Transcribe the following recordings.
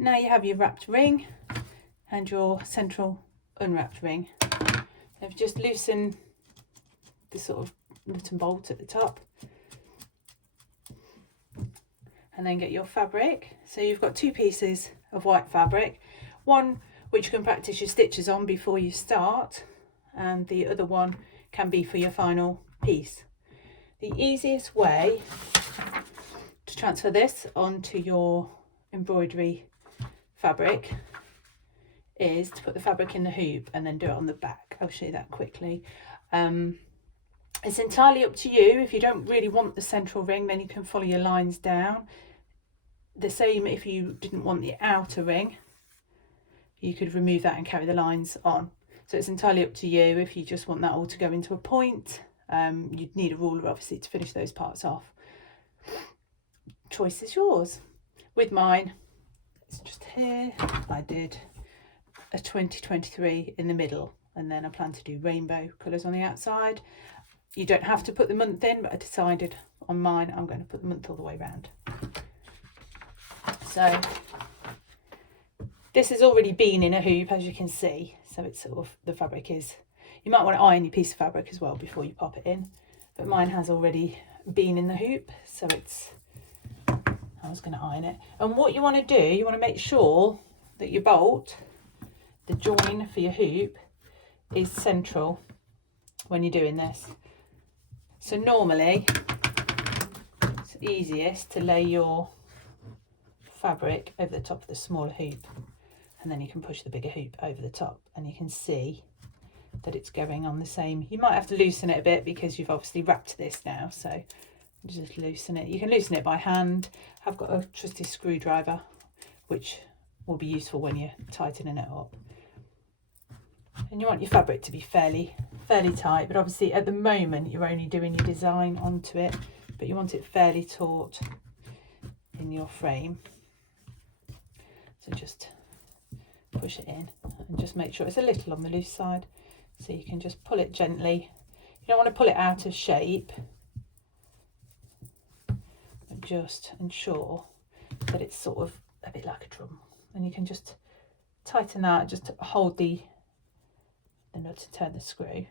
Now you have your wrapped ring and your central unwrapped ring. I've just loosened the sort of nut and bolt at the top, and then get your fabric. So you've got two pieces of white fabric, one which you can practice your stitches on before you start, and the other one can be for your final piece. The easiest way to transfer this onto your embroidery fabric is to put the fabric in the hoop and then do it on the back. I'll show you that quickly. It's entirely up to you. If you don't really want the central ring, then you can follow your lines down. The same if you didn't want the outer ring, you could remove that and carry the lines on. So it's entirely up to you. If you just want that all to go into a point, you'd need a ruler obviously to finish those parts off. Choice is yours. With mine, it's just here. I did a 2023 in the middle, and then I plan to do rainbow colours on the outside. You don't have to put the month in, but I decided on mine I'm going to put the month all the way around. So this has already been in a hoop, as you can see, so it's sort of, the fabric is, you might want to iron your piece of fabric as well before you pop it in, but mine has already been in the hoop, so it's, I was going to iron it. And what you want to do, you want to make sure that your bolt, the join for your hoop, is central when you're doing this. So normally it's easiest to lay your fabric over the top of the smaller hoop, and then you can push the bigger hoop over the top, and you can see that it's going on the same. You might have to loosen it a bit because you've obviously wrapped this now, so just loosen it. You can loosen it by hand. I've got a trusty screwdriver which will be useful when you're tightening it up. And you want your fabric to be fairly tight, but obviously at the moment you're only doing your design onto it, but you want it fairly taut in your frame. So just push it in and just make sure it's a little on the loose side, so you can just pull it gently. You don't want to pull it out of shape, but just ensure that it's sort of a bit like a drum, and you can just tighten that just to hold the nut to turn the screw.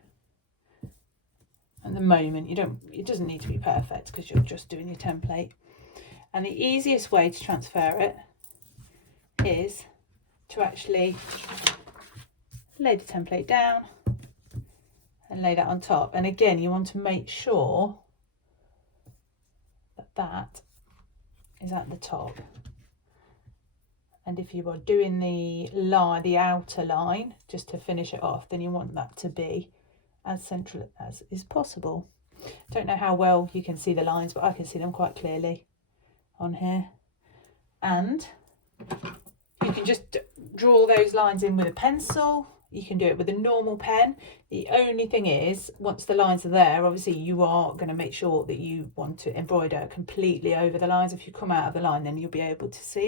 At the moment it doesn't need to be perfect because you're just doing your template, and the easiest way to transfer it is to actually lay the template down and lay that on top. And again, you want to make sure that that is at the top. And if you are doing the outer line just to finish it off, then you want that to be as central as is possible. Don't know how well you can see the lines, but I can see them quite clearly on here. And you can just draw those lines in with a pencil. You can do it with a normal pen. The only thing is, once the lines are there, obviously you are going to make sure that you want to embroider completely over the lines. If you come out of the line, then you'll be able to see it.